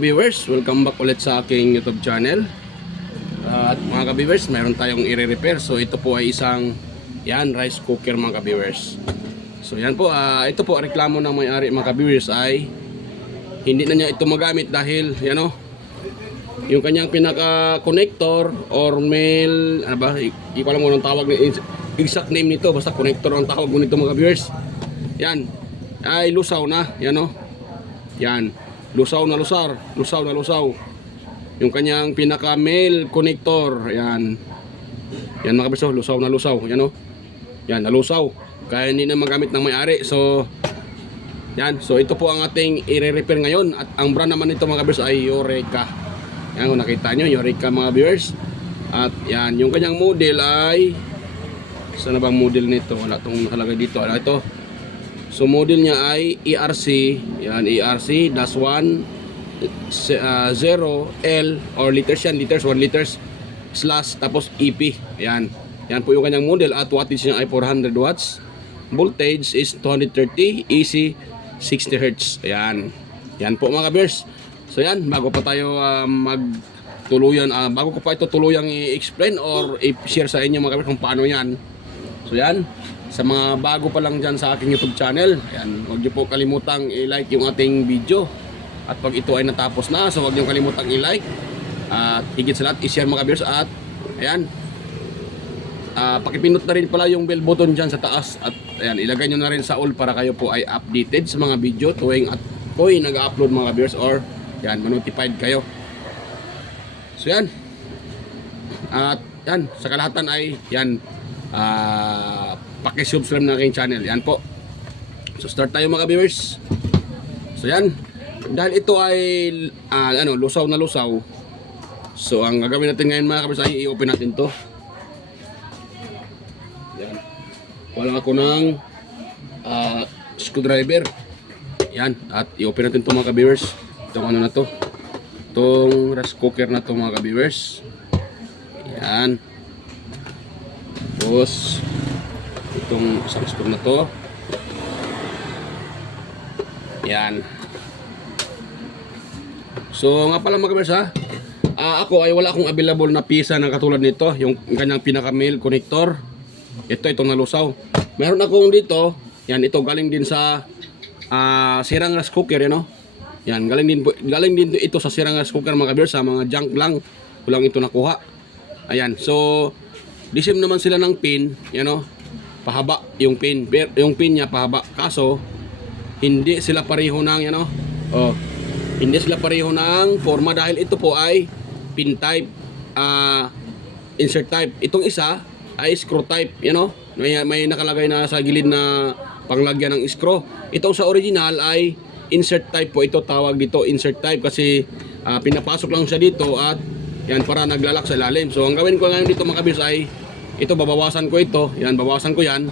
ka-viewers, welcome back ulit sa aking YouTube channel. At mga ka-viewers, mayroon tayong i-repair. So ito po ay isang rice cooker mga ka-viewers. So yan po, ito po reklamo ng may-ari mga ka-viewers ay hindi na niya ito magamit dahil yung kanyang pinaka-connector or mail, hindi ko alam kung anong tawag na exact name nito, basta connector ang tawag nito mga ka-viewers. Yan, ay lusaw na, yan. Lusaw na lusaw. Yung kanyang pinaka mail connector, yan mga kabiso, lusaw na lusaw, yan nalusaw, kaya hindi na magamit ng may-ari. So so ito po ang ating i-repair ngayon, at ang brand naman nito mga kabiso ay Eureka. Yan, kung nakita nyo, Eureka mga viewers. At yan, yung kanyang model ay, saan na bang model nito? Wala itong nakalagay dito. Ito. So model niya ay ERC, yan ERC-1-0L or liters, yan liters, 1 liters slash tapos EP. Yan po yung kanyang model, at wattage niya ay 400 watts. Voltage is 230, AC 60 Hz. Yan po mga kabers. So yan, bago pa tayo bago ko pa ito tuluyang i-explain or i-share sa inyo mga kabers kung paano yan. So yan, sa mga bago pa lang dyan sa aking YouTube channel, huwag niyo po kalimutang i-like yung ating video. At pag ito ay natapos na, so huwag niyo kalimutang i-like. At higit sa lahat, i-share mga kabers. At ayan, pakipindot na rin pala yung bell button dyan sa taas. At ayan, ilagay nyo na rin sa all para kayo po ay updated sa mga video tuwing nag-upload mga kabers, or ma-notified kayo. So yan, at yan, sa kalahatan ay paki-subscribe na aking channel. Yan po. So start tayo mga viewers. So yan, dahil ito ay lusaw na lusaw. So ang gagawin natin ngayon mga viewers ay i-open natin to. Yan. Wala ako ng screwdriver. Yan, at i-open natin to mga viewers. Itong na to. Itong rice cooker na to mga viewers. Yan. Tapos itong isang screw na to, yan. So nga pala mga kabers, ako ay wala akong available na pisa na katulad nito, yung kanyang pinaka mail connector. Itong nalusaw. Meron akong dito, ito galing din sa sirang rice cooker, yan, galing din ito sa sirang rice cooker mga kabers, sa mga junk lang, walang ito nakuha. Ayan, so disim naman sila ng pin, pahaba yung pin niya pahaba, kaso hindi sila pareho ng hindi sila pareho ng forma, dahil ito po ay pin type, insert type. Itong isa ay screw type, may nakalagay na sa gilid na panglagyan ng screw. Itong sa original ay insert type po, ito tawag dito insert type kasi pinapasok lang siya dito at yan para naglalak sa ilalim. So ang gawin ko ngayon dito mga kabis ay ito, babawasan ko ito. Yan, babawasan ko yan.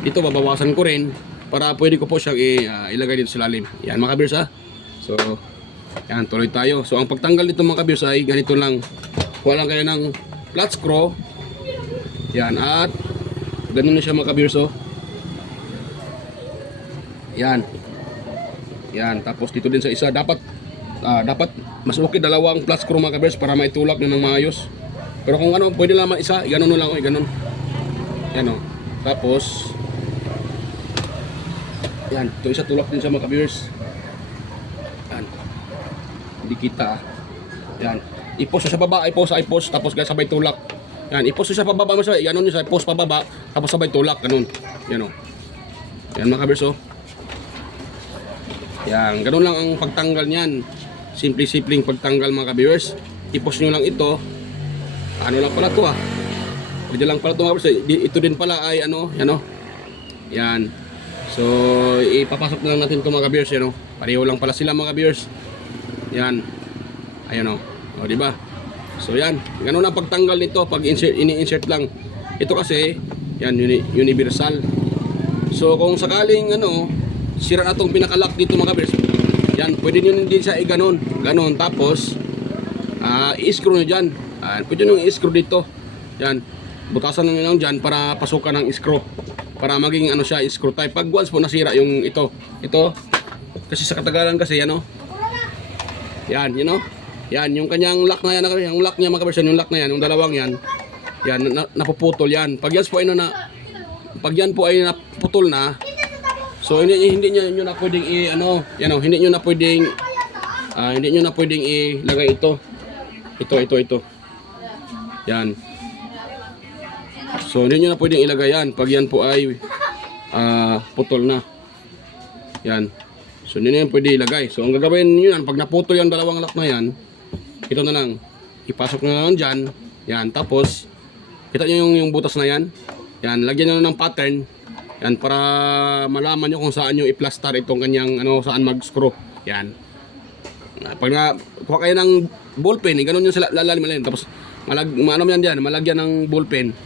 Dito, babawasan ko rin para pwede ko po siyang ilagay dito sa lalim. Yan mga kabers So, yan, tuloy tayo. So, ang pagtanggal dito mga kabers ay ganito lang. Kuha lang kayo ng flat screw. Yan, at ganun na siya mga kabers Yan. Yan, tapos dito din sa isa. Dapat mas okay dalawang flat screw mga kabers para maitulak na ng maayos. Pero kung pwede naman isa, ganun lang, ganun. Yan Tapos yan, ito isa tulak din sa mga viewers. Yan. Hindi kita. Yan. I-post sa baba, i-post, tapos sabay tulak. Yan, i-post sa baba, ganun yung i-post pababa, tapos sabay tulak, ganun. Yan Yan mga viewers Yan, ganun lang ang pagtanggal niyan. Simpleng pagtanggal mga viewers. I-post nyo lang ito. Ano lang pala to pwede lang pala to ito din pala ay yan. So ipapasok na lang natin ito mga viewers, pareho lang pala sila mga viewers. Yan, ayan diba? So yan, ganun ang pagtanggal nito pag ini-insert lang. Ito kasi yan, universal. So kung sakaling sira na itong pinakalock dito mga viewers, yan, pwede nyo din siya ganon, tapos i-screw nyo dyan. Pwede nyo i-screw dito. Yan, butasan nyo lang dyan para pasukan ng screw, para maging siya, screw type. Pag once po nasira yung ito kasi sa katagalan kasi Yan, you know? Yan, yung kanyang lock na yan, yung lock niya mga kabersyon, yung lock na yan, yung dalawang yan. Yan, napuputol yan. Pag yan po ay pag yan po ay naputol na, so hindi niyo na pwedeng hindi niyo na pwedeng ilagay ito. Ito. Yan. So hindi niyo na pwedeng ilagay yan pag yan po ay putol na. Yan. So hindi na yan pwede ilagay. So ang gagawin niyo yan, pag naputol yung dalawang lock na yan, ito na lang. Ipasok na lang dyan. Yan. Tapos, kita niyo yung butas na yan. Yan. Lagyan niyo ng pattern. Yan. Para malaman niyo kung saan niyo i-plaster itong kanyang, saan mag-screw. Yan. Pag kuha kayo ng ballpen, ganun yung lalalim. Tapos, malagyan ng ballpen.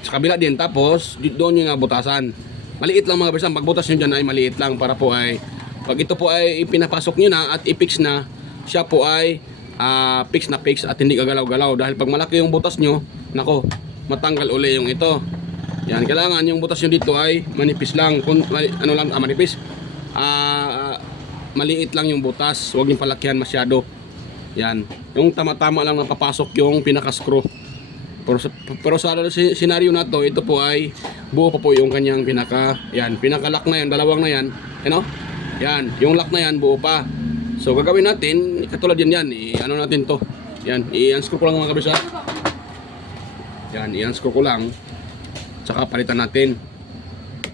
Sa kabila din. Tapos, doon yung butasan. Maliit lang mga bersang. Pag butas nyo dyan ay maliit lang para po ay, pag ito po ay pinapasok nyo na at i-fix na, siya po ay fix na fix at hindi gagalaw-galaw. Dahil pag malaki yung butas nyo, nako, matanggal uli yung ito. Yan, kailangan yung butas nyo dito ay manipis lang. Manipis. Maliit lang yung butas. Huwag yung palakihan masyado. Yan. Yung tama-tama lang napapasok yung pinaka-screw. Pero sa senaryo na to, ito po ay buo pa po yung kanyang pinaka-lock na yan, dalawang na yan. Yan, yung lock na yan, buo pa. So gagawin natin, katulad yan, natin to. Yan, i-unscrew ko lang mga kabisa. Yan, i-unscrew ko lang. Tsaka palitan natin.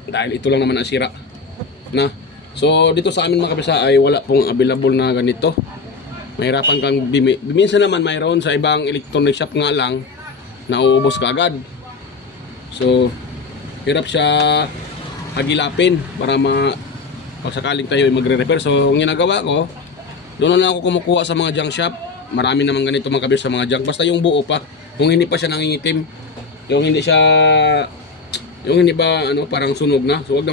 Dahil ito lang naman ang sira. So dito sa amin mga kabisa ay wala pong available na ganito. Mahirapan kang minsan naman mayroon sa ibang electronic shop nga lang, nauubos ka agad. So hirap siya hagilapin para pag sakaling tayo ay magre-repair. So ang ginagawa ko, doon na lang ako kumukuha sa mga junk shop. Marami naman ganito mga kabisa sa mga junk. Basta yung buo pa, kung hindi pa siya nangingitim, yung hindi ba parang sunog na. So wag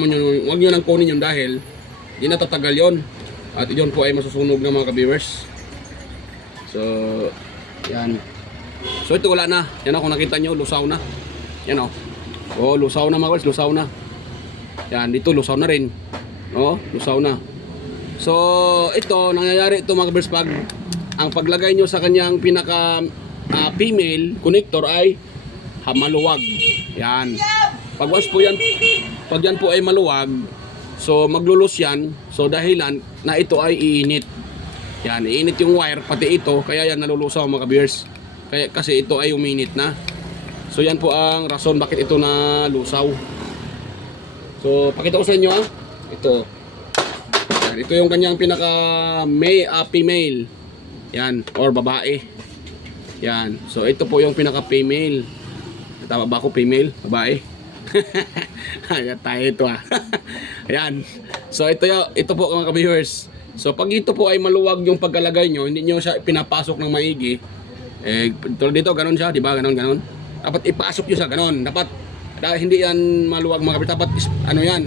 niyo nang kunin yun dahil hindi na tatagal yon. At yun po ay masusunog na mga ka-viewers. So yan. So ito wala na. Yan kung nakita nyo, lusaw na. Yan lusaw na mga kabis, lusaw na. Yan, dito lusaw na rin. Lusaw na. So ito, nangyayari ito mga kabis pag ang paglagay nyo sa kanyang pinaka female connector ay maluwag. Yan. Pag yan po ay maluwag, so maglulus yan. So dahilan na ito ay iinit. Yan, iinit yung wire pati ito, kaya yan nalulusaw mga kabis. Kasi ito ay uminit na. So yan po ang rason bakit ito na lusaw. So pakita ko sa inyo ito. Yan, ito yung kanyang pinaka female. Yan, or babae. Yan. So ito po yung pinaka female. Tama ba ako, female? Babae? Ayan tayo ito Ayan. So ito po mga ka-viewers. So pag ito po ay maluwag yung pagkalagay nyo, hindi nyo siya pinapasok ng maigi. Tulad dito, ganun siya, di ba? Ganon. Dapat ipasok nyo siya, ganon. Dahil hindi yan maluwag mga kabis. Dapat,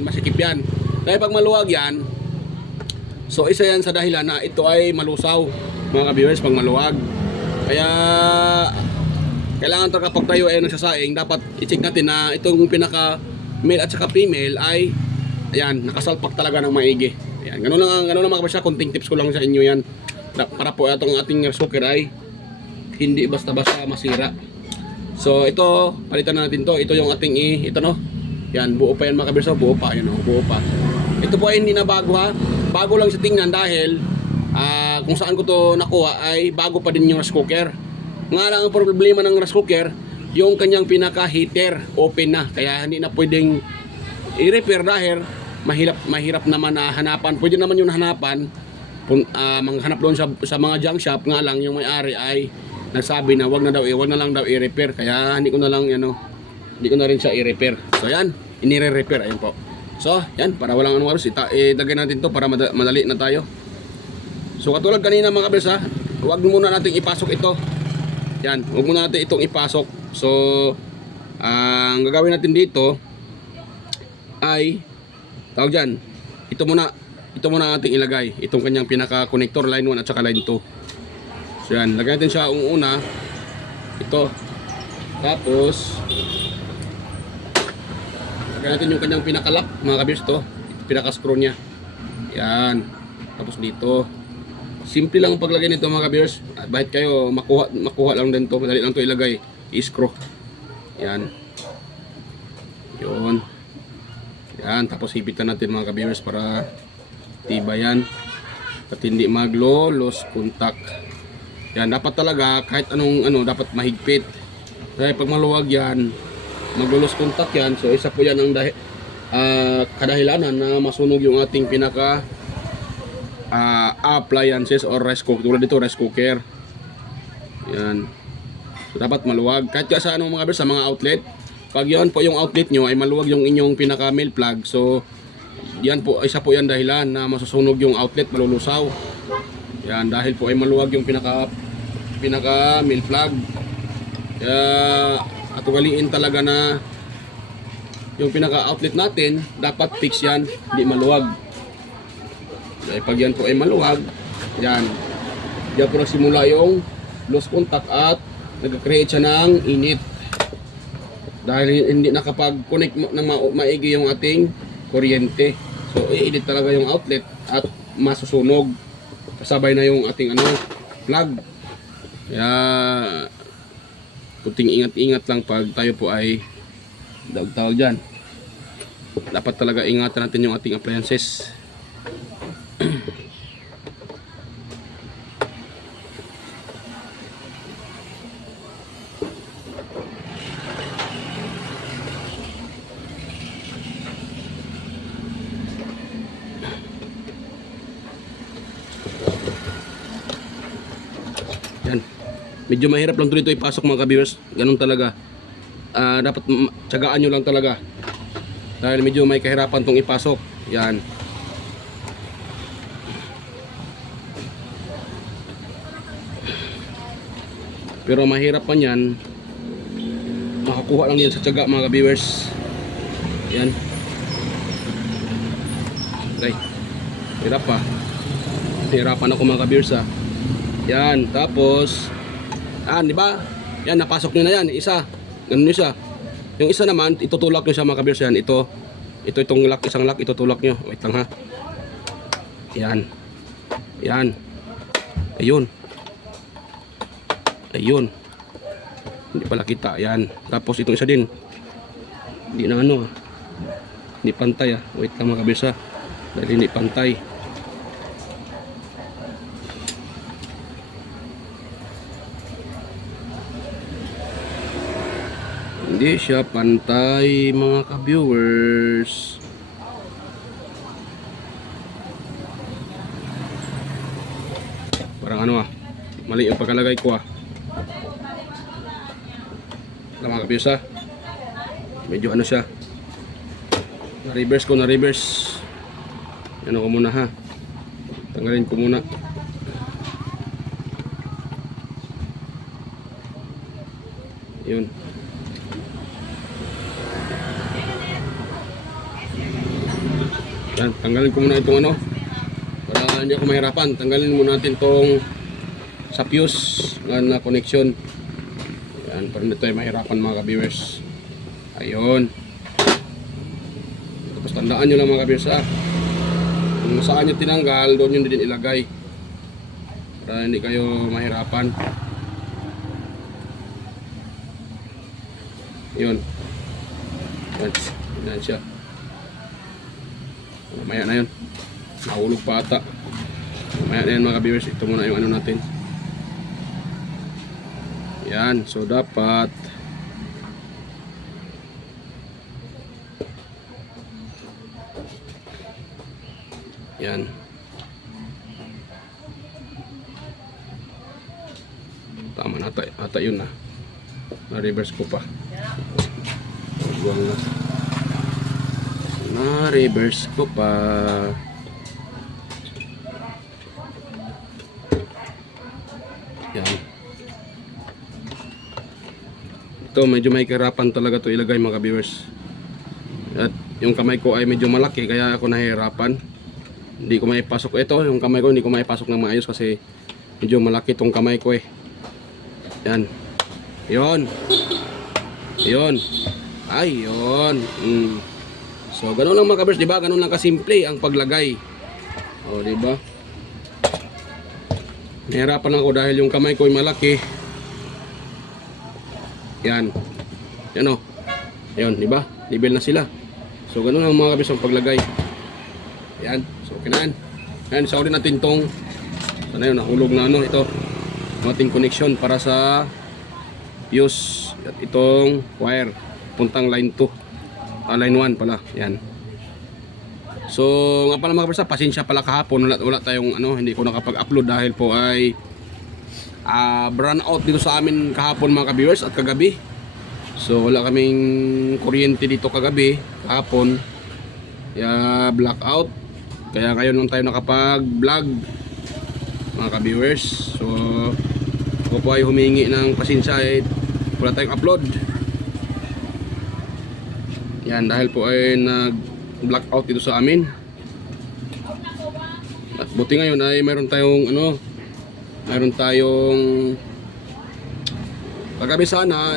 masikip yan. Dahil pag maluwag yan, so isa yan sa dahilan na ito ay malusaw, mga ka-viewers, pag maluwag. Kaya, kailangan kapag tayo ay nagsasaing, dapat i-check natin na itong pinaka male at saka female ay, nakasalpak talaga ng maigi. Ayan, ganun lang mga kabis. Konting tips ko lang sa inyo yan. Para po itong ating rice cooker ay hindi basta-basta masira. So ito, palitan na natin to. Ito yung ating Yan, buo pa yan mga kabirso, buo pa. Buo pa. Ito po ay hindi na bago Bago lang sa tingnan dahil kung saan ko to nakuha ay bago pa din yung rice cooker. Nga lang ang problema ng rice cooker, yung kanyang pinaka-heater open na. Kaya hindi na pwedeng i-repair dahil mahirap naman na hanapan. Pwede naman yung hanapan, manghanap doon sa mga junk shop. Nga lang yung may-ari ay nagsabi na wag na lang daw i-repair. Kaya hindi ko na rin siya i-repair. So yan, inire-repair. Ayun po. So yan, para walang oras, ilagay natin to para madali na tayo. So katulad kanina mga kabis huwag muna natin ipasok ito. Yan, huwag muna natin itong ipasok. So ang gagawin natin dito ay tawag dyan, ito muna natin ilagay. Itong kanyang pinaka-connector, line 1 at saka line 2. So yan, lagyan natin siya una. Ito. Tapos lagyan natin yung kanyang pinaka-lock mga kabis to. Pinaka-screw niya. Yan. Tapos dito. Simple lang ang paglagay nito mga ka-viewers. Bahit kayo makuha lang din to, madali lang to ilagay. I-screw. Yan. Yun. Yan, tapos hipitan natin mga ka-viewers para tibay yan. At hindi maglo-loose contact. Yan, dapat talaga kahit anong dapat mahigpit. Dahil pag maluwag yan, maglo-loose contact yan. So isa po yan ang kadahilanan na masunog yung ating pinaka appliances or rice cooker. Tulad dito, rice cooker. Yan. So dapat maluwag. Kahit ka sa mga sa mga outlet, pag yan po yung outlet nyo ay maluwag yung inyong pinaka mail plug. So yan po, isa po yan dahilan na masusunog yung outlet, malulusaw. Yan, dahil po ay maluwag yung pinaka mail plug. Kaya at ugaliin talaga na yung pinaka outlet natin dapat fix yan, hindi maluwag. Dahil pag yan po ay maluwag, yan po nagsimula yung loose contact at nag-create siya ng init. Dahil hindi nakapag-connect ng maigi yung ating kuryente. So i-edit talaga yung outlet at masusunog. Kasabay na yung ating plug. Kaya kunting ingat-ingat lang pag tayo po ay tawag dyan. Dapat talaga ingatan natin yung ating appliances. Yan. Medyo mahirap lang dito ipasok mga ka-viewers. Ganun talaga. Dapat tiyagaan nyo lang talaga. Dahil medyo may kahirapan tong ipasok. Yan. Pero mahirap pa yan. Makakuha lang yan sa tiyaga mga ka-viewers. Yan. Okay. Hirap pa. Hirapan ako mga ka-viewers ha. Yan, tapos di ba? Yan, napasok nyo na yan, isa. Ganun isa. Yung isa naman, itutulak nyo siya mga ka-viewers. Yan, itong lock, isang lock, itutulak nyo. Wait lang ha. Yan. Yan. Ayun. Ayun. Hindi pala kita. Yan. Tapos itong isa din. Hindi na hindi pantay ha. Wait lang mga ka-viewers ha. Dahil hindi pantay. Hindi siya pantay mga ka-viewers. Parang mali yung pagkalagay ko mga ka-viewers ha. Medyo siya. Na-reverse ko, na-reverse. Ko muna ha. Tanggalin ko muna. Yun. Yan, tanggalin ko muna itong para hindi ako mahirapan. Tanggalin muna natin itong sa fuse na connection. Yan, para hindi tayo mahirapan mga ka-viewers. Ayun. Tapos tandaan nyo lang mga ka-viewers kung saan nyo tinanggal, doon nyo din ilagay para hindi kayo mahirapan. Yun. Yan siya. Mamaya na yun. Nahulog pa ata. Mamaya na yan mga ka-viewers. Ito muna yung natin. Yan. So dapat yan. Tama na ata yun na. Na-reverse ko pa. Buwang na. Na-reverse ko pa. Yan. Ito medyo may kahirapan talaga to ilagay mga ka-viewers. At yung kamay ko ay medyo malaki kaya ako nahihirapan. Hindi ko maipasok ito, yung kamay ko hindi ko maipasok ng maayos kasi medyo malaki tong kamay ko Yan. Yon. Yon. Ay, yon. So, ganun lang mga ka-viewers, di ba? Ganun lang kasimple ang paglagay. O, di ba? Nahirapan ako dahil yung kamay ko ay malaki. Yan. Yan o. Ayun, di ba? Level na sila. So, ganun ang mga kabis ang paglagay. Yan. So, okay na yan. Yan, isa natin tong sana yun, nahulog na ano, ito. Ating connection para sa fuse. At itong wire. Puntang line 2. Line 1 pala. Yan. So, nga pala mga kabis, pasensya pala kahapon. Wala tayong ano, hindi ko nakapag-upload dahil po ay brown out dito sa amin kahapon mga ka-viewers at kagabi. So wala kaming kuryente dito kagabi, kahapon. Kaya blackout. Kaya ngayon lang tayo nakapag-vlog mga ka-viewers. So ako po ay humingi ng pasensya wala tayong upload. Yan dahil po ay nag-blackout dito sa amin. At buti ngayon ay mayroon tayong kagabi sana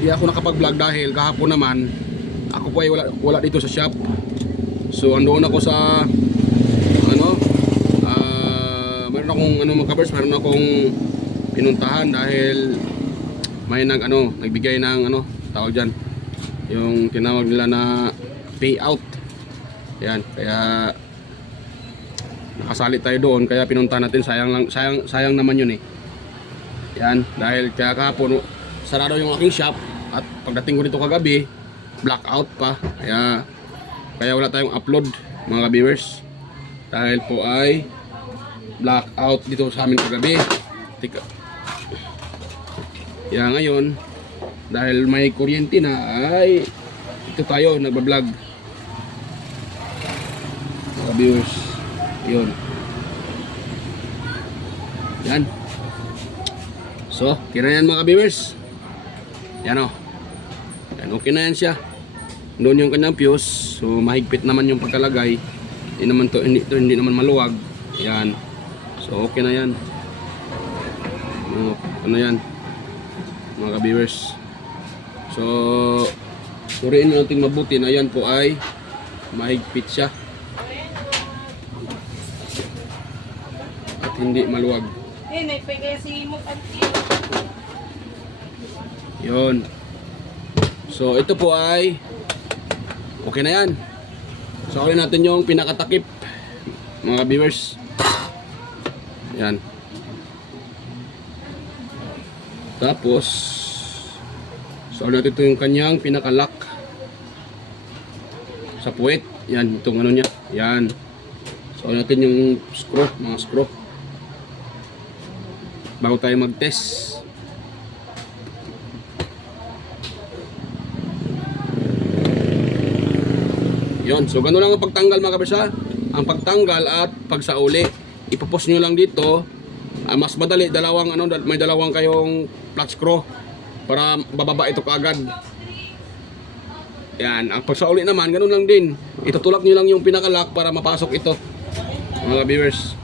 di ako nakapag-vlog dahil kahapon naman ako po ay wala dito sa shop. So andoon ako sa meron akong mga covers, meron akong pinuntahan dahil may nagbigay ng tawag diyan, yung tinawag nila na payout. Yan, kaya nakasali tayo doon, kaya pinuntahan natin. Sayang naman yun Yan, dahil kaya kahapon sarado yung aking shop at pagdating ko dito kagabi blackout pa, kaya wala tayong upload mga viewers dahil po ay blackout dito sa amin kagabi. Kaya ngayon dahil may kuryente na ay ito tayo nagbablog mga viewers. Yun. Yan. So, okay na yan mga viewers. Yan o. Yan, okay na yan siya. Doon yung kanyang fuse. So, mahigpit naman yung pagkalagay. Hindi naman maluwag. Yan. So, okay na yan. Ano yan? Mga viewers. So, suriin natin mabuti na yan po ay mahigpit siya. Hindi maluwag. Yun. So ito po ay okay na yan. So ulit natin yung pinakatakip mga viewers. Yan. Tapos so ulit natin ito yung kanyang pinakalock sa puwet. Yan, itong niya. Yan. So ulit natin yung screw, mga screw bago tayo mag-test. Yun, so gano'n lang ang pagtanggal mga kabisa. Ang pagtanggal at pagsauli, ipapos nyo lang dito. Mas madali, may dalawang kayong flat screw para bababa ito kaagad. Yan, ang pagsauli naman, gano'n lang din. Itutulak nyo lang yung pinakalock para mapasok ito mga viewers.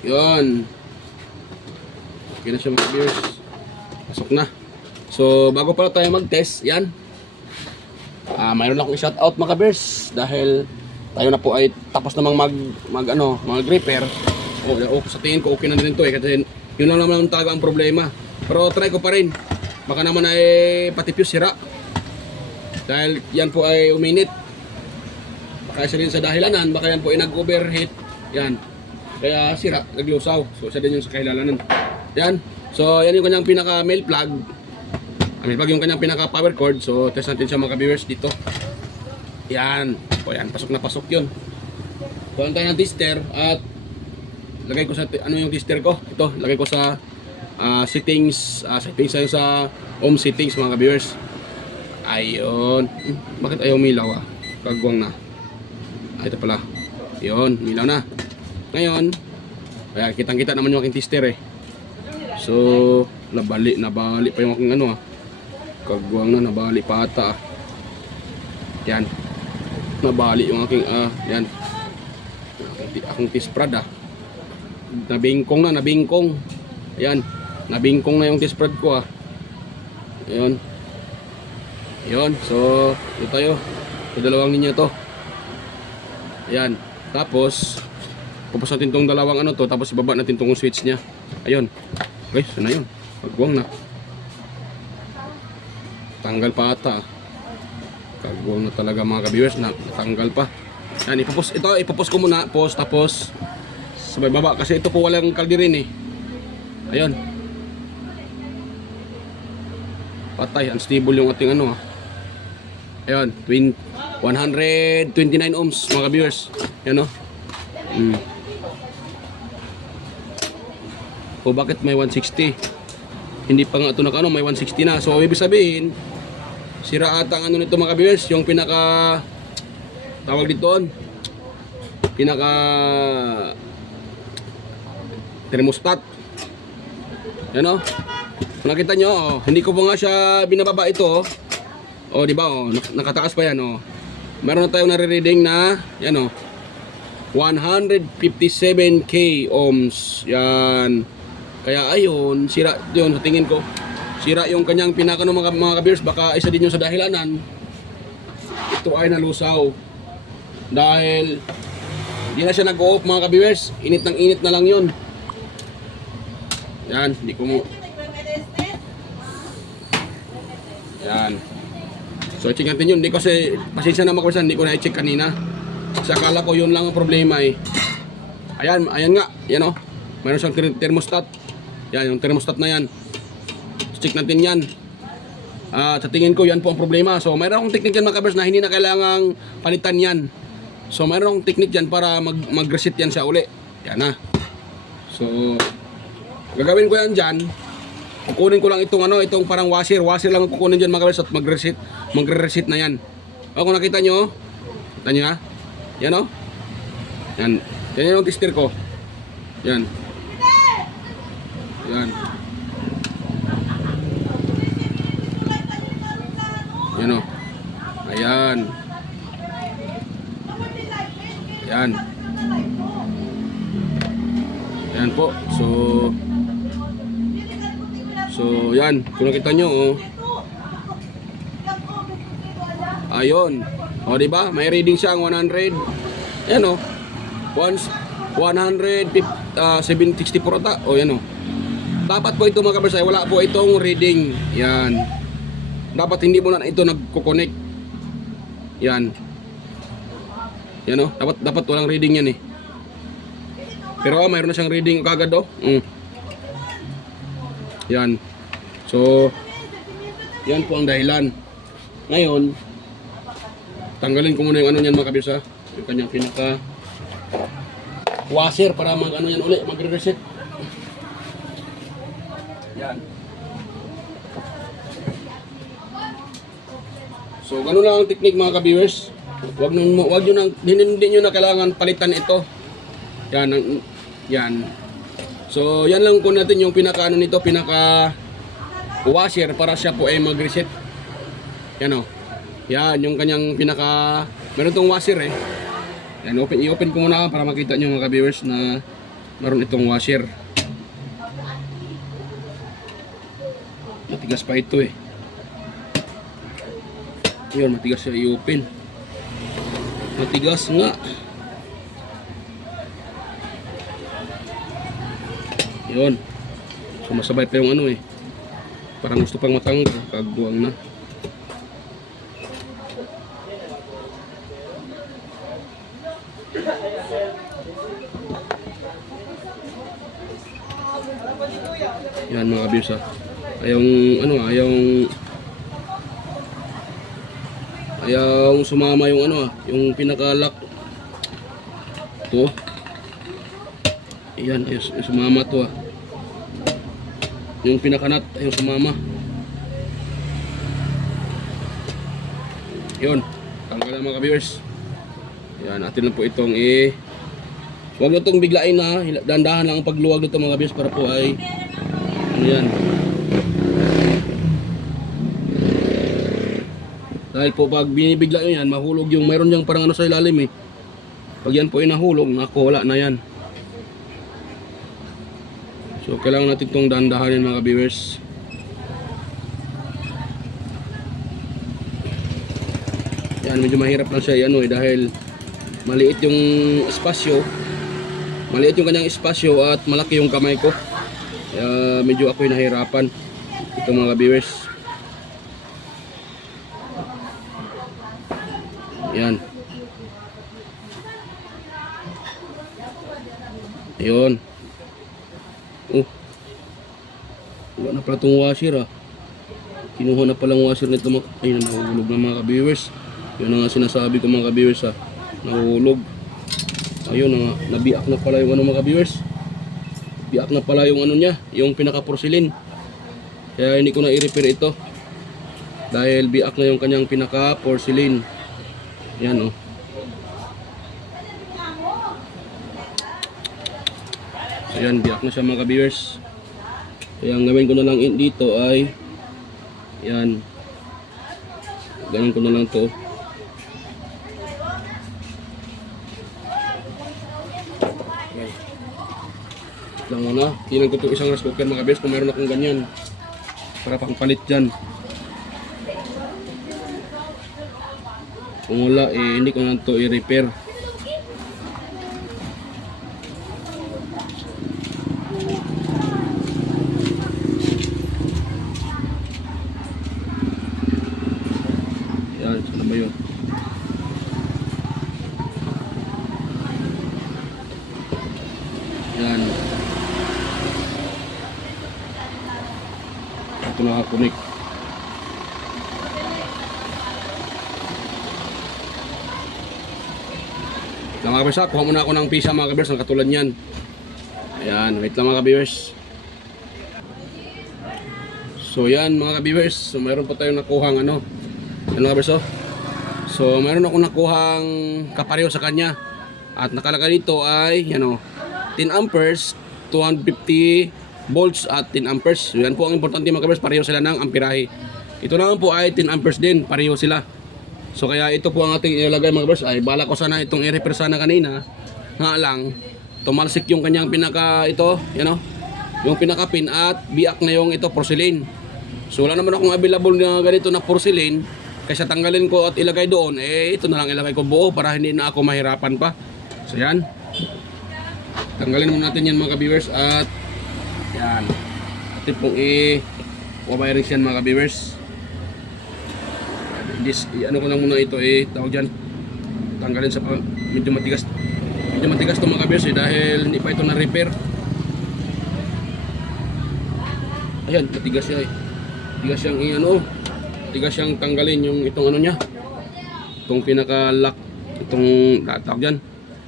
Yun. Okay na siya mga viewers. Pasok na. So bago pala tayo mag-test, yan. Mayroon akong i-shoutout mga viewers dahil tayo na po ay tapos namang mag repair. Sa tingin ko okay na din ito kasi yun lang naman talaga ang problema. Pero try ko pa rin. Baka naman ay pati fuse sira. Dahil yan po ay uminit. Baka isa rin sa dahilanan, baka yan po ay nag-overheat. Yan. Kaya sira, naglusaw. So isa din yung sa kahilalanan. Yan. So yan yung kanyang pinaka male plug. Male plug yung kanyang pinaka power cord. So test natin siya mga viewers dito. Yan. O yan, pasok na pasok yun. So tayo ng tester at lagay ko sa yung tester ko. Ito, lagay ko sa settings sa home settings mga viewers. Ayun. Bakit ayaw umilaw Kagwang na. Ito pala. Yun, umilaw na. Ngayon, kaya kitang-kita naman yung aking tester So, nabali pa yung aking Kagwang na, nabali pa ata Yan. Nabali yung aking yan. Aking test prad Nabingkong. Ayan. Nabingkong na yung test spread ko ah. Ayun. Ayun. So, ito tayo. Ito dalawang linya to. Ayan. Tapos, pupus natin tong dalawang ano to. Tapos, ibaba natin tong switch niya. Ayun. Okay, so na yun. Pagbuwang na. Tanggal pa ata. Kagbuwang na talaga mga ka-viewers na tanggal pa. Yan, ipupus ko muna. Pause, tapos sabay baba. Kasi ito po walang kaldirin eh. Ayun. Patay, unstable yung ating ano. Ayun, 129 ohms mga viewers. Yan o. O bakit may 160? Hindi pa nga ito nakano, may 160 na. So ibig sabihin, sira ata ang ano nito mga viewers, yung pinaka tawag dito, pinaka thermostat. Yan o. Kung nakita nyo, oh, hindi ko pa nga siya binababa ito. Oh, di ba? Oh, nakataas pa yan. Oh. Meron na tayong nare-reading na, yan oh, 157k ohms. Yan. Kaya ayun, sira yun sa tingin ko. Sira yung kanyang pinakano mga ka-beers. Baka isa din yung sa dahilanan. Ito ay nalusaw. Dahil hindi na siya nag-off mga ka-beers. Init ng init na lang yun. Yan, hindi ko mo. Yan. So i-check natin yun. Hindi ko kasi, pasensya na mga, hindi ko na i-check kanina. Kasi akala ko yun lang ang problema eh. Ayan, ayan nga. Yan o. Mayroon siyang thermostat. Yan, yung thermostat na yan. So, check natin yan. Sa tingin ko yan po ang problema. So mayroon akong technique yan mga kabers na hindi na kailangang palitan yan. So mayroon akong technique yan para mag-reset yan siya uli. Yan na. So gagawin ko yan dyan. Kukunin ko lang itong ano, itong parang washer lang kukunin diyan mga kabers at magre-reset na yan. O kung nakita nyo, kita nyo ha? Yan o. Yan. Yan yung tester ko. Yan. Yan. Yan o. Ayan. Yan. Yan po. So yan, kung nakita nyo, oh. Ayun. O, di ba? May reading siya ang 100. Yan oh. 164 ata. O yan oh. Dapat po ito mga kabers ay wala po itong reading. Yan. Dapat hindi mo na ito nagko-connect. Yan. Yan oh. Dapat walang reading yan eh. Pero mayroon na siyang reading kagad oh. Yan. So, yan po ang dahilan. Ngayon, tanggalin ko muna yung ano niyan mga kabirsa. Yung kanyang pinaka washer para mag-ano yan uli, magre-reset. Yan. So, ganun lang ang technique mga ka-viewers. Hindi nyo na kailangan palitan ito. Yan. Yan. So, yan lang po natin yung pinaka ano nito, pinaka washer para siya po ay mag-reset. Yan o. Yan, yung kanyang pinaka, meron tong washer eh. Yan, i-open ko muna para makita nyo mga ka-viewers na meron itong washer. Matigas pa ito eh. Yun, matigas siya i-open. Matigas nga. Yun. So masabay pa yung ano eh. Parang gusto pang matanggal. Kagbuwang na. Yan mga kabiyos ha. Ayaw sumama yung ano ah. Yung pinaka-lock. Ito. Yan, ayaw sumama to ah. Yung pinakanat ayaw sumama. Yun. Tanggal na mga ka-viewers. Yan, atin lang po itong huwag na itong biglain na. Dandahan lang ang pagluwag nito mga ka-viewers para po ay yan. Dahil po pag binibigla nyo yan, mahulog yung mayroon diyang parang ano sa ilalim eh. Pag yan po ay nahulog, naku, wala na yan. So kailangan natin itong dahan-dahanin mga viewers. Yan, medyo mahirap lang siya ano dahil maliit yung espasyo. Maliit yung kanyang espasyo at malaki yung kamay ko. Kaya medyo ako'y nahirapan. Ito mga viewers. Yan. Ayun. Oh. Wala na pala itong washer Kinuha na palang washer nito. Ayun, nahulog na mga viewers. Yun ang sinasabi ko mga viewers nahulog. Ayun na nabiak na pala yung ano mga viewers. Biak na pala yung ano niya, yung pinaka-porcelain. Kaya hindi ko na i-repair ito. Dahil biak na yung kanyang pinaka-porcelain. Yan Ayan, biak na siya mga viewers. Kaya ang gawin ko na lang dito ay yan. Ganyan ko na lang to. Lang muna. Tingnan ko itong isang rice cooker mga viewers kung meron akong ganyan. Para pangpalit dyan. Kung wala hindi ko na ito i-repair. Yan, sana ba yun? Yan. Ito nakakunik. Mga kabers, kuha muna ako ng pisa mga kabers, ang katulad niyan. Ayan, wait lang mga kabers. So yan mga kabers, so mayroon pa tayong nakuhang ano. Yan mga kabers So mayroon akong nakuhang kapareho sa kanya. At nakalagay dito ay 10 amperes, 250 volts at 10 amperes. So yan po ang importante mga kabers, pareho sila ng amperahe. Ito naman po ay 10 amperes din, pareho sila. So kaya ito po ang ating ilalagay mga kabers. Ay bala ko sana itong i-repair sana kanina. Nga lang, tumalsik yung kanyang pinaka yung pinaka pin at biak na yung ito porcelain. So wala naman akong available na ganito na porcelain. Kaysa tanggalin ko at ilagay doon, ito na lang ilagay ko buo para hindi na ako mahirapan pa. So yan. Tanggalin muna natin yan mga viewers at yan. Atin pong i-wiring yan mga viewers. Ano ko lang muna ito tawag dyan. Tanggalin sa medyo matigas. Medyo matigas ito mga viewers dahil hindi pa ito na-repair. Ayan, matigas siya Matigas siyang matigas siyang tanggalin yung itong ano niya. Itong pinaka-lock, itong tawag dyan,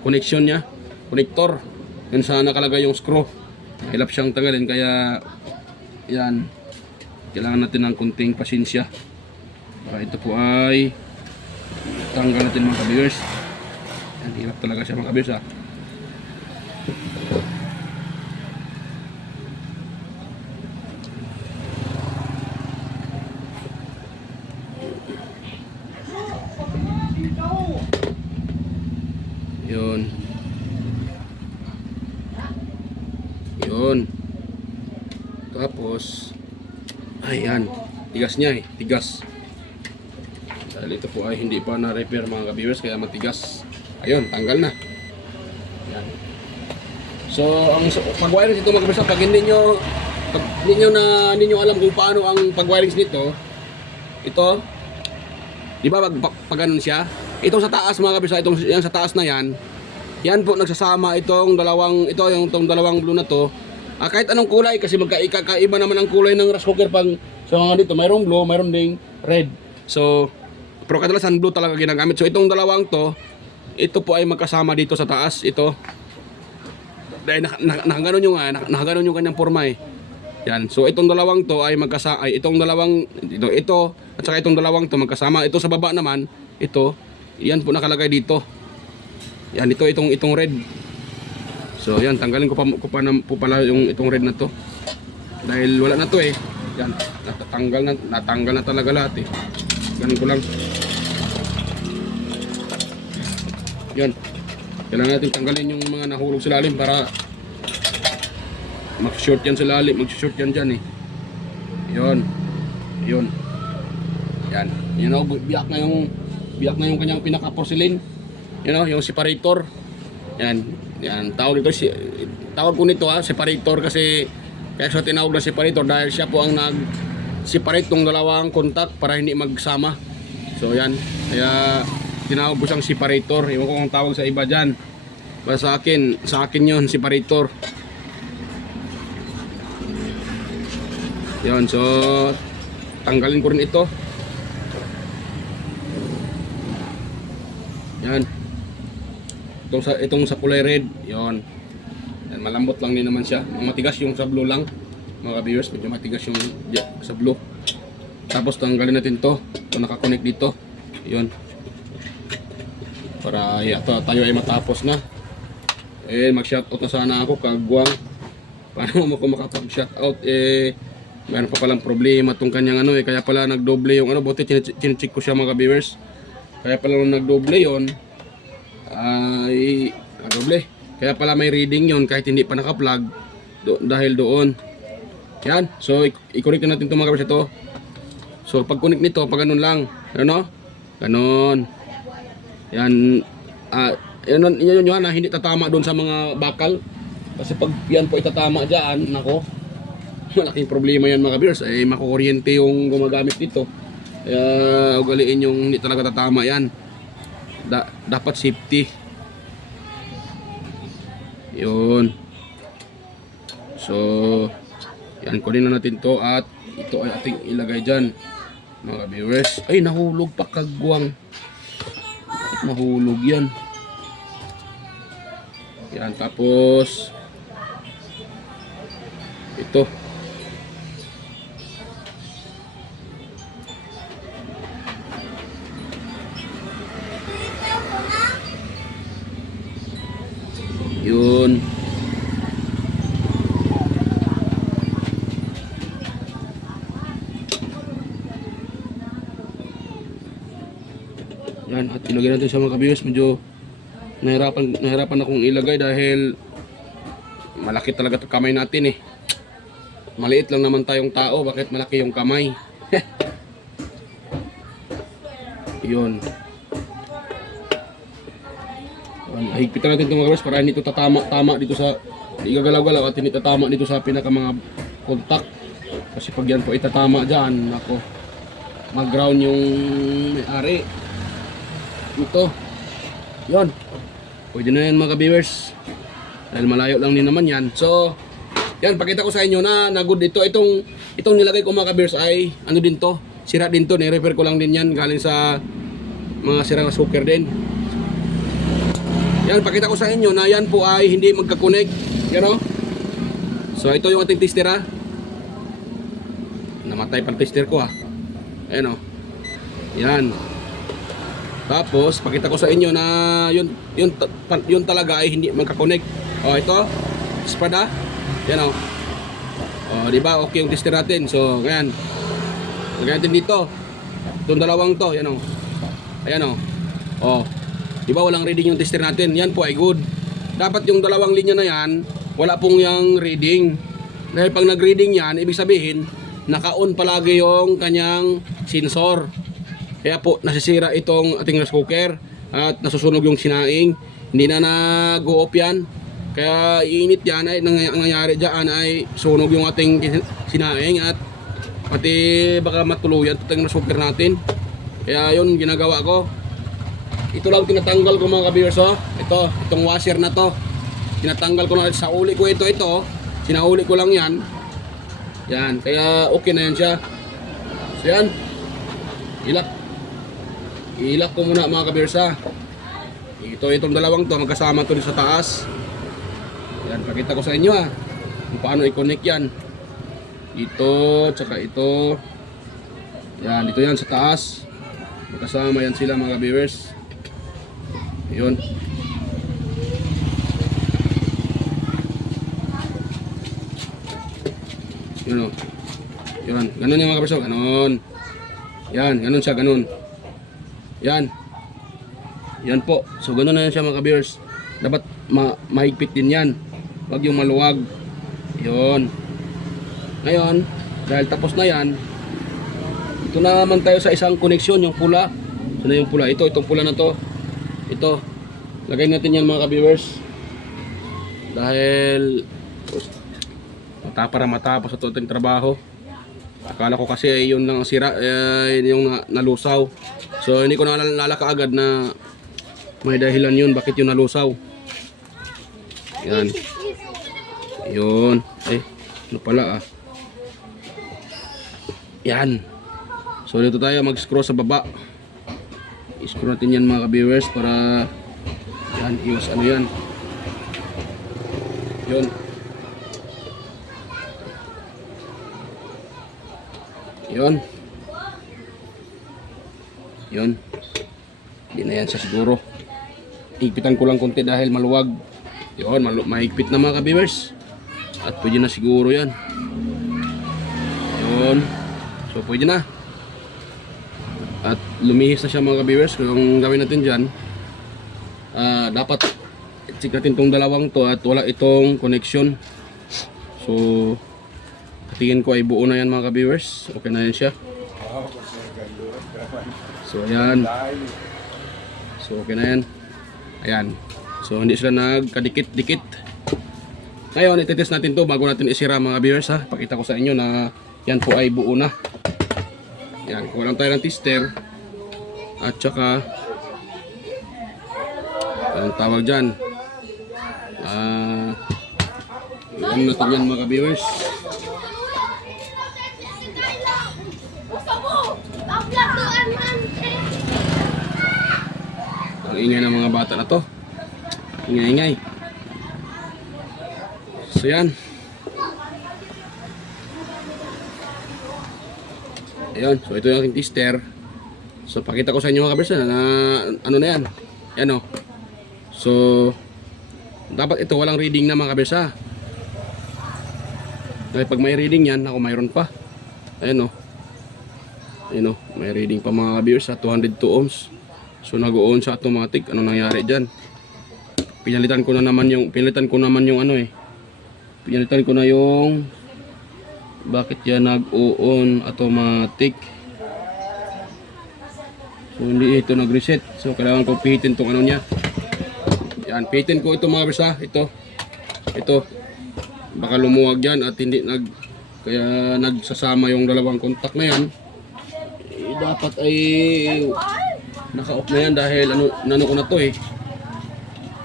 connection niya, connector. Yan sa nakalagay yung screw. Hirap siyang tanggalin kaya yan. Kailangan natin ng kunting pasensya. Para ito po ay tanggal natin mga viewers. Yan, hirap talaga siya mga viewers Yun. Tapos ayan, tigas niya tigas. Dahil ito po ay hindi pa na-repair mga viewers kaya matigas. Ayun, tanggal na. Yan. So, ang pag-wirings ito mga viewers, pag hindi nyo alam kung paano ang pag-wirings nito, ito, di ba pag ganun siya? Itong sa taas mga viewers, itong yan sa taas na yan, yan po nagsasama itong dalawang blue na to. Kahit anong kulay kasi magkaiba naman ang kulay ng rice cooker pag sa mga dito, mayroong blue, mayroon ding red. So, pero kadalasan blue talaga ginagamit. So itong dalawang to, ito po ay magkasama dito sa taas, ito. Dahil nakaganon yung kanyang forma Yan. So itong dalawang to ay magkasama, itong dalawang ito at saka itong dalawang to magkasama. Ito sa baba naman, ito, yan po nakalagay dito. Yan, itong red. So yan, tanggalin ko po pala yung itong red na to. Dahil wala na to Yan, natanggal na talaga lahat Ganun ko lang. Yan. Kailangan natin tanggalin yung mga nahulog sa lalim para mag-short yan sa lalim, mag-short yan dyan eh. Yun. Yun. Yan. You know, biyak na yung kanyang pinaka-porcelain. You know, yung separator. Yan. Yan. Tawag ko nito separator kasi kaya siya tinawag na separator dahil siya po ang nag-separate ng dalawang contact para hindi magsama. So yan. Kaya tinawag ko siyang separator. Iwan ko kung tawag sa iba dyan. Basta sa akin yun, separator. Yun, so tanggalin ko rin ito. Yan. Itong sa kulay red, yun. Yan, malambot lang din naman siya. Matigas yung sa blue lang. Mga viewers, medyo matigas yung sa blue. Tapos tanggalin natin to. Ito nakakonect dito. Yun. Para tayo ay matapos na. Mag-shoutout na sana ako, kagwang. Paano mo ako makapag-shoutout? Meron pa palang problema tong kanyang kaya pala nagdoble yung buti chinecheck ko siya mga viewers. Kaya pala nung nagdoble yon ay doble. Kaya pala may reading yon kahit hindi pa naka-plug dahil doon. Yan. So i-connect na natin itong mga viewers ito. So pag connect nito, pag ganun lang, ano? Ganon. Yan. Yun hindi tatama doon sa mga bakal. Kasi pag yan po itatama diyan, nako. Malaking problema yan mga viewers, makukuryente yung gumagamit dito. Kaya ugaliin yung hindi talaga tatama yan. Dapat safety. Yun. So yan, kunin na natin to at ito ay ating ilagay dyan mga viewers. Ay, nahulog pa, kagwang. Nahulog yan. Yan, tapos ito. Yun. Yan, at ilagay natin sa mga viewers. Medyo nahirapan akong ilagay dahil malaki talaga 'tong kamay natin eh. Maliit lang naman tayong tao, bakit malaki yung kamay? Yun. Higpitan natin itong mga viewers para hindi ito tama dito sa igagalaw-galaw at hindi tatama dito sa pinaka mga contact. Kasi pag yan po itatama dyan, ako, mag-ground yung may-ari. Ito. Yun. Pwede na yan mga viewers. Dahil malayo lang din naman yan. So, yan, pakita ko sa inyo na good ito. Itong nilagay ko mga viewers ay, ano din to? Sira din to. Ni-repair ko lang din yan. Galing sa mga sirang suker din. Yan, pakita ko sa inyo na yan po ay hindi magka-connect. Yan o. So, ito yung ating tester ha. Namatay pang tester ko ha. Ayan o. Yan. Tapos, pakita ko sa inyo na yun talaga ay hindi magka-connect. O, ito. Espada. Yan o. O, diba? Okay yung tester natin. So, ganyan. Lagyan natin dito. Itong dalawang to. Yan o. Ayan o. O. Diba walang reading yung tester natin? Yan po ay good. Dapat yung dalawang linya na yan, wala pong yung reading. Dahil pag nag-reading yan, ibig sabihin, naka-on palagi yung kanyang sensor. Kaya po, nasisira itong ating rice cooker at nasusunog yung sinaing. Hindi na nag-go-off yan. Kaya iinit yan, ay nangyayari dyan ay sunog yung ating sinaing at pati baka matuluyan itong rice cooker natin. Kaya yun, ginagawa ko. Ito lang tinatanggal ko mga ka-viewers oh. Itong washer na to. Tinatanggal ko na sa uli ko ito. Sinauli ko lang yan. Yan, kaya okay na yan siya. So yan. Ilak ko muna mga ka-viewers ha. Itong dalawang to magkasama to sa taas. Yan, pakita ko sa inyo ha. Kung paano i-connect yan. Ito, tsaka ito. Yan, dito yan sa taas. Magkasama yan sila mga ka-viewers. Yun. Yun o. Yun. Ganun yung mga kaperso. Ganun. Yan. Ganun siya. Ganun. Yan. Yan po. So ganun na yan siya mga ka-viewers. Dapat mahigpit din yan. Huwag yung maluwag. Yun. Ngayon, dahil tapos na yan, ito na naman tayo sa isang koneksyon, yung pula. So na yung pula, itong pula na to. Ito, lagay natin yan mga ka-viewers. Dahil para matapos ito ating trabaho. Akala ko kasi yun lang ang sira, yung nalusaw. So hindi ko naalala kaagad na may dahilan yun bakit yun nalusaw. Yan. Yun. Ano pala Yan. So dito tayo mag-screw sa baba. I-screw natin yan mga ka-viewers para yan, iwas ano yan. Yun. Yun. Yun. Hindi na yan sa siguro. Higpitan ko lang konti dahil maluwag. Yun, mahigpit na mga ka-viewers. At pwede na siguro yan. Yun. So pwede na. At lumihis na siya mga ka-viewers. Kung gawin natin dyan, dapat check natin itong dalawang to at wala itong connection. So tingin ko ay buo na yan mga ka-viewers. Okay na yan siya. So ayan. So okay na yan. Ayan. So hindi sila nagkadikit-dikit. Ngayon ititest natin to bago natin isira mga viewers ha. Pakita ko sa inyo na yan po ay buo na. Yan, kuha lang tayo ng tester. At saka ang tawag dyan, ano natin yan mga viewers. Ang ingay ng mga bata na to. Ingay-ingay. So yan. Ayun, so ito yung aking tester. So pakita ko sa inyo mga kabersa na ano na yan. Yan o. So dapat ito walang reading na mga kabersa. Dahil pag may reading yan, ako mayroon pa. Ayun o. Ayun o, may reading pa mga kabersa, 202 ohms. So nag-on sa automatic. Ano nangyari dyan? Pinalitan ko naman yung ano pinalitan ko na yung bakit yan nag-on automatic. So hindi ito nag-reset. So kailangan ko pihitin tong ano niya. Yan, pihitin ko ito mga bersa. Ito. Baka lumuwag yan at hindi kaya nagsasama yung dalawang kontak na yan. Dapat ay naka-off na yan dahil nano ko na to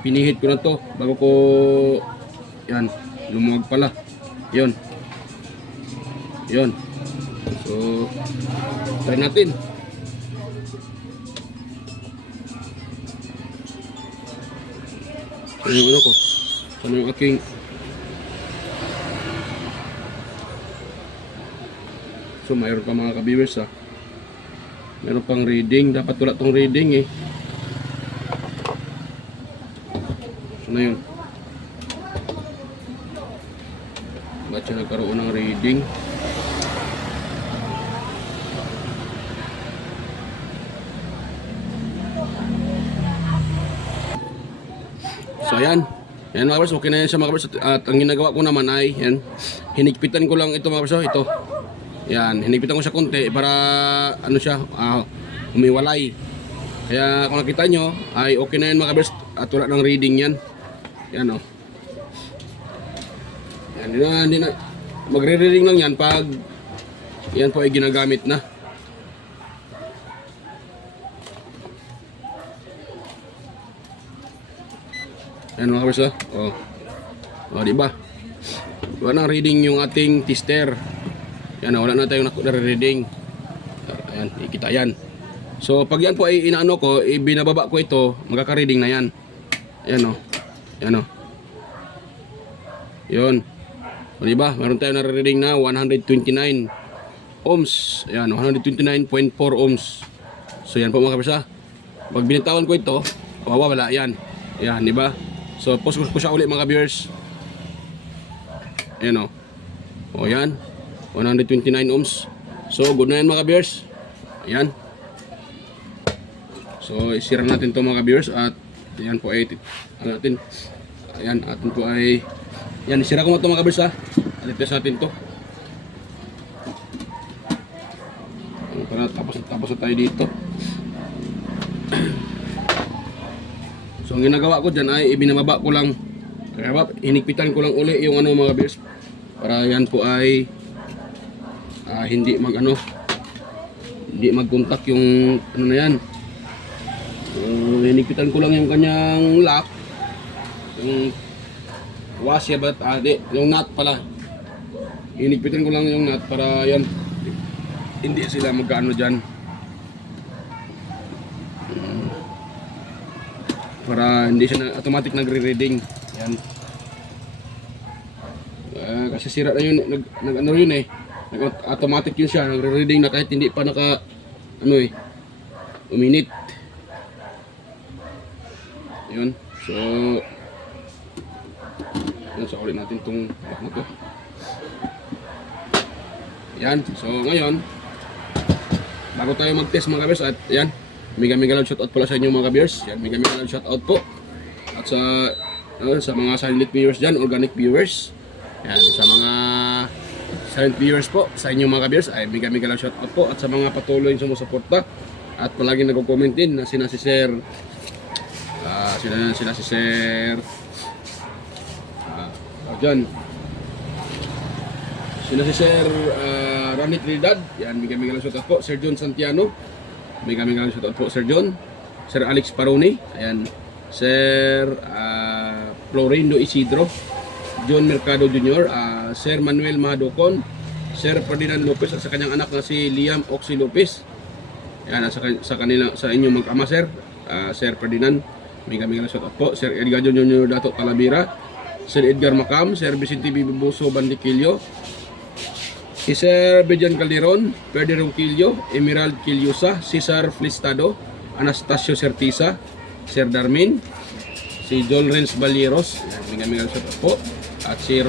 pinihit ko na to bago ko yan lumuwag pala yun. So try natin. Ano yung ano ko? Ano yung aking so mayroon pa mga ka-viewers meron pang reading. Dapat wala tong reading so na yun. Ba't siya nagkaroon ng reading? So ayan. Ayan mga kabers, okay na yan siya mga kabers. At ang ginagawa ko naman ay yan, hinigpitan ko lang ito mga kabers. Ito. Yan, hinigpitan ko siya konti para ano siya, humiwalay. Kaya kung nakita nyo ay okay na yan mga kabers. At wala ng reading yan. Yan o. Yan, hindi na. Magre-reading lang yan pag yan po ay ginagamit na. Yan mga kabers diba? Wala nang reading yung ating tester. Yan wala na tayong nare-reading. Ayan, ikita yan. So pag yan po ay inaano ko, ibinababa ko ito, magkaka-reading na yan. Ayan Yan Yun. Diba? Meron tayong nare-reading na 129 ohms. Ayan, 129.4 ohms. So yan po mga kabers Pag binitawan ko ito, wala yan. Ayan, diba? So post ko siya ulit mga viewers. Ayan yan 129 ohms. So good na yan mga viewers. Ayan. So isira natin to mga viewers. At yan po ay atin. Ayan atin po ay yan isira ko mo to mga viewers Test natin to. Para tapos na tayo dito. So ang ginagawa ko dyan ay ibinababa ko lang, hinigpitan ko lang uli yung ano mga beers, para yan po ay hindi mag-contact yung ano na yan. So hinigpitan ko lang yung kanyang lock, yung washer yung nut pala. Hinigpitan ko lang yung nut para yan hindi sila magkaano dyan. Para hindi siya automatic nagre-reading. Yan. Kasi sira na yun, nag-ano yun eh. Automatic yun siya, nagre-reading na kahit hindi pa uminit. Yun. So ulit natin tong lock na to. Yan. So ngayon, bago tayo mag-test mga kabers, at yan, mega love shoutout pala sa inyo mga kabers. Yan, mega love shoutout po. At sa mga silent viewers dyan, organic viewers. Yan, sa mga silent viewers po, sa inyo mga kabers, ay mega love shoutout po. At sa mga patuloy yung sumusuporta at palaging nagko-comment din na sina si Sir dyan. Sina si Sir Rani Trinidad, yan, mega lang shoutout po. Sir John Santiano, mega lang shoutout po Sir John. Sir Alex Paroni, ayan. Sir Florindo Isidro, John Mercado Jr., Sir Manuel Mahadocon, Sir Ferdinand Lopez at sa kanyang anak na si Liam Oxy Lopez. Yan, sa inyong mag-ama Sir, Sir Ferdinand, mega lang shoutout po. Sir Edgar Jr. Dato Talavera, Sir Edgar Macam, Sir Vicente Bibuso Bandiquillo, si Sir Bejan Calderon, Ferde Ronquillo, Emerald Quillosa, Cesar Flistado, Anastasio Certisa, Sir Darmin, si John Renz Balieros, mega shoutout po, at si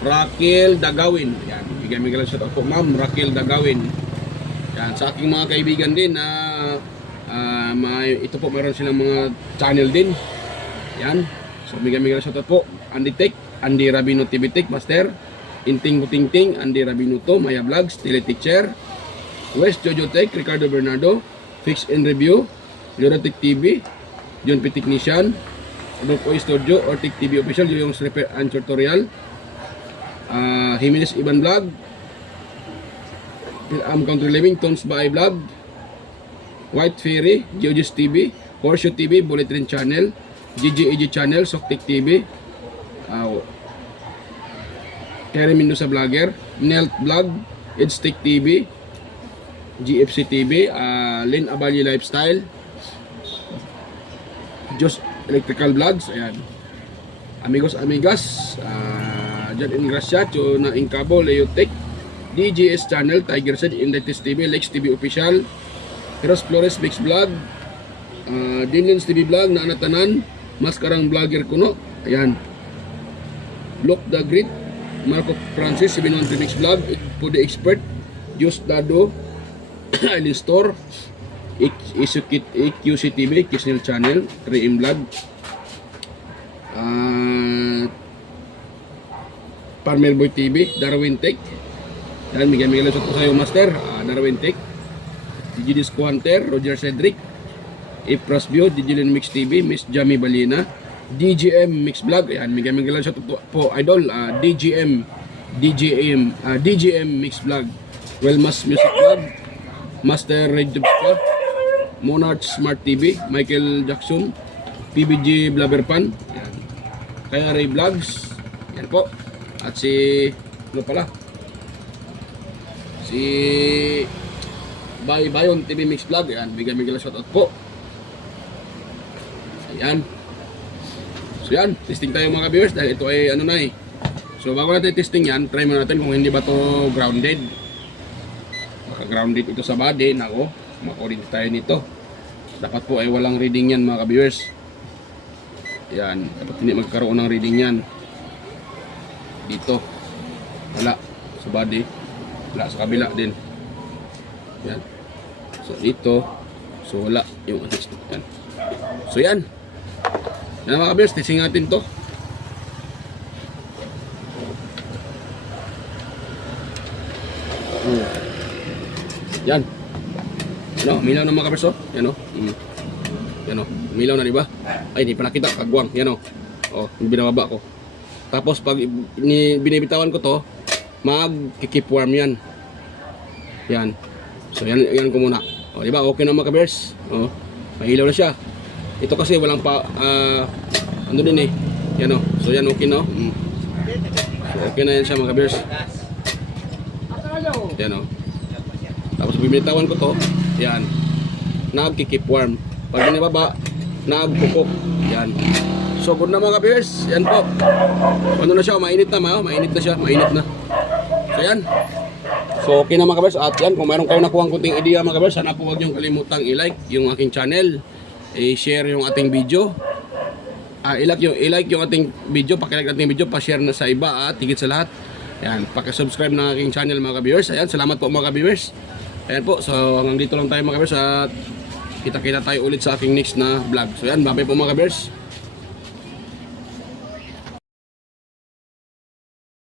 Raquel Dagawin, yan, mega shoutout po Ma'am Raquel Dagawin. Yan, sa aking mga kaibigan din na ito po, meron silang mga channel din. Yan. So mega shoutout po. Andy Tech, Andy Rabino TV Tech Master, Inting Butingting, Andy Rabino to, Maya Vlogs, Teleteacher, West Jojo Tech, Ricardo Bernardo, Fix and Review, Lorotech TV, John P. Technician, Rokoy Studio, Ortic TV Official, yung Repair and Tutorial, Jimenez Iban Vlog, Country Living, Tones by Vlog, White Fairy, Geogis TV, Horseshoe TV, Bullet Train Channel, GGAG Channel, Soktek TV, Terry Mendoza Vlogger, Nelt Vlog, Edstick TV, GFC TV, Lynn Aballi Lifestyle, Jos Electrical Vlogs, ayan. Amigos, Jan Ingraciato na Incabo, Leo Tech, DGS Channel, Tiger Said, Indetes TV, Lex TV Official, Heros Flores Mix Vlog, Dinlens TV Vlog na anatanan, Maskarang Vlogger Kuno, ayan. Look the Grid, Marco Francis, 713 Mix Vlog, Pudi Expert, Just Dado, Island Store, EQC TV, Kisnel Channel, 3M Vlog, Farmer Boy TV, Darwin Tech, dan mega lang sa iyo Master, Darwin Tech, Digidis Hunter, Roger Cedric, Ipras Bio, Digilin Mix TV, Miss Jamie Balina, DGM Mix Vlog, ayan, mega lang sa po idol, DGM Mix Vlog, Wellmas Music Vlog, Master Red Tubska, Monarch Smart TV, Michael Jackson, PBG Blabberpan, ayan. Kaya Ray Vlogs, yan po, at si si Bayon TV Mix Vlog, ayan, bigyan shoutout po. Ayan. So yan, testing tayo mga viewers dahil ito ay So bago natin testing yan, try muna natin kung hindi ba to grounded. Baka grounded ito sa body, nako, makurid tayo nito. Dapat po ay walang reading yan mga viewers. Yan, dapat hindi magkaroon ng reading yan. Dito, wala sa body, wala sa kabila din. Yan. So dito, so wala yung yan. So yan. Yan mga kabers, testing natin to. Yan. Ano, milaw na mga kabers, oh. Yan, oh. Yan, oh. Milaw na, di ba? Ay, di pa nakita. Kagwang. Yan, oh. Oh, binababa ko. Tapos, pag binibitawan ko to, mag-keep warm yan. Yan. So, yan ko muna. O, di ba? Okay na mga kabers. O, may ilaw na siya. Ito kasi walang ano din eh. Yan o. So, yan okay na. So, okay na yan siya mga kabers. Yan o. Tapos, binitawan ko to. Yan. Nag-keep warm. Pag binababa, nag-cook. Yan. So, good na mga kabers. Yan po. Ano na siya? Mainit na ma. Mainit na siya. Mainit na. So, yan. So, okay na mga kabers. At yan, kung mayroon kayo nakuha kunting idea mga kabers, sana po huwag niyong kalimutang i-like yung aking channel. I-share yung ating video. I-like yung ating video. Pakilike ating video. Pa-share na sa iba. At higit sa lahat. Yan. Paki-subscribe ng aking channel mga kabers. Ayan. Salamat po mga kabers. Ayan po. So, hanggang dito lang tayo mga kabers. At kita-kita tayo ulit sa aking next na vlog. So, yan. Bye-bye po mga kabers.